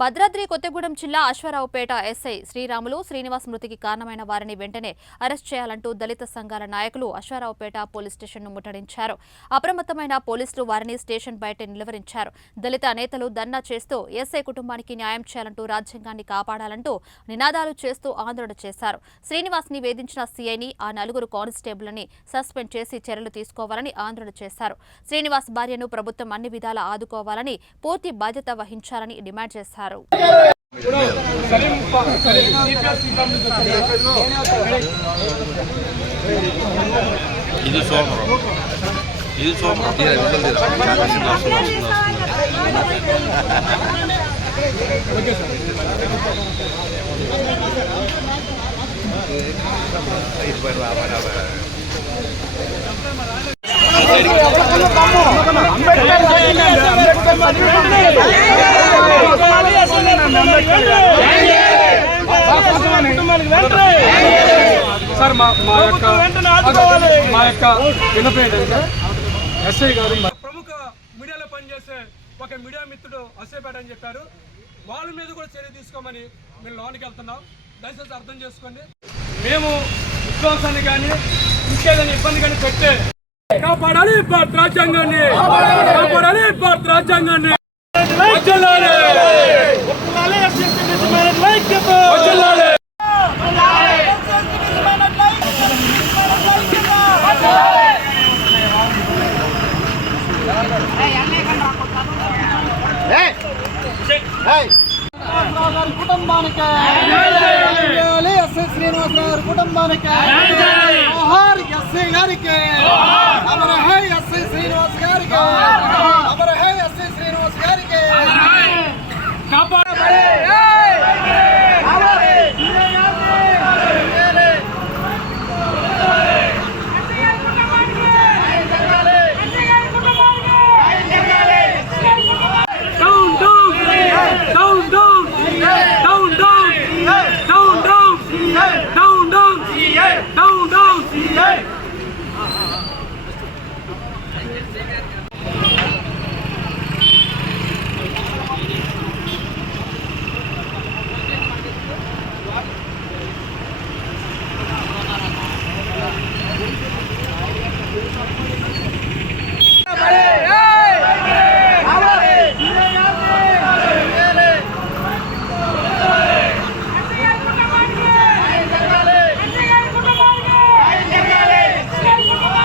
భద్రాద్రి కొత్తగూడెం జిల్లా అశ్వారావుపేట ఎస్ఐ శ్రీరాములు శ్రీనివాస్ మృతికి కారణమైన వారిని వెంటనే అరెస్ట్ చేయాలంటూ దళిత సంఘాల నాయకులు అశ్వారావుపేట పోలీస్ స్టేషన్ను ముట్టడించారు. అప్రమత్తమైన పోలీసులు వారిని స్టేషన్ బయట నిలువరించారు. దళిత నేతలు ధర్నా చేస్తూ ఎస్ఐ కుటుంబానికి న్యాయం చేయాలంటూ రాజ్యాంగాన్ని కాపాడాలంటూ నినాదాలు చేస్తూ ఆందోళన చేశారు. శ్రీనివాస్ని వేధించిన సీఐని ఆ నలుగురు కానిస్టేబుల్ని సస్పెండ్ చేసి చర్యలు తీసుకోవాలని ఆందోళన చేశారు. శ్రీనివాస్ భార్యను ప్రభుత్వం అన్ని విధాలా ఆదుకోవాలని పూర్తి బాధ్యత వహించాలని డిమాండ్ చేశారు. ఇది సోమరం ఇది సోమరం సార్ మా మా యొక్క మా యొక్క వినపం ఏంటంటే ఎస్ఐ గారు ప్రముఖ మీడియాలో పనిచేసే ఒక మీడియా మిత్రుడు అసేపేట అని చెప్పారు. వాళ్ళ మీద కూడా చర్య తీసుకోమని మేము లోనికి వెళ్తున్నాం. దయచేసి అర్థం చేసుకోండి. మేము విశ్వాసాన్ని కానీ ఇంకేదైనా ఇబ్బంది కానీ పెట్టే కాపాడాలి భారత రాజ్యాంగాన్ని. కాపాడాలి. భారత రాజ్యాంగాన్ని. గారి కుటుంబానికి. ఎస్ఐ శ్రీనివాసరావు గారి కుటుంబానికి. జోహార్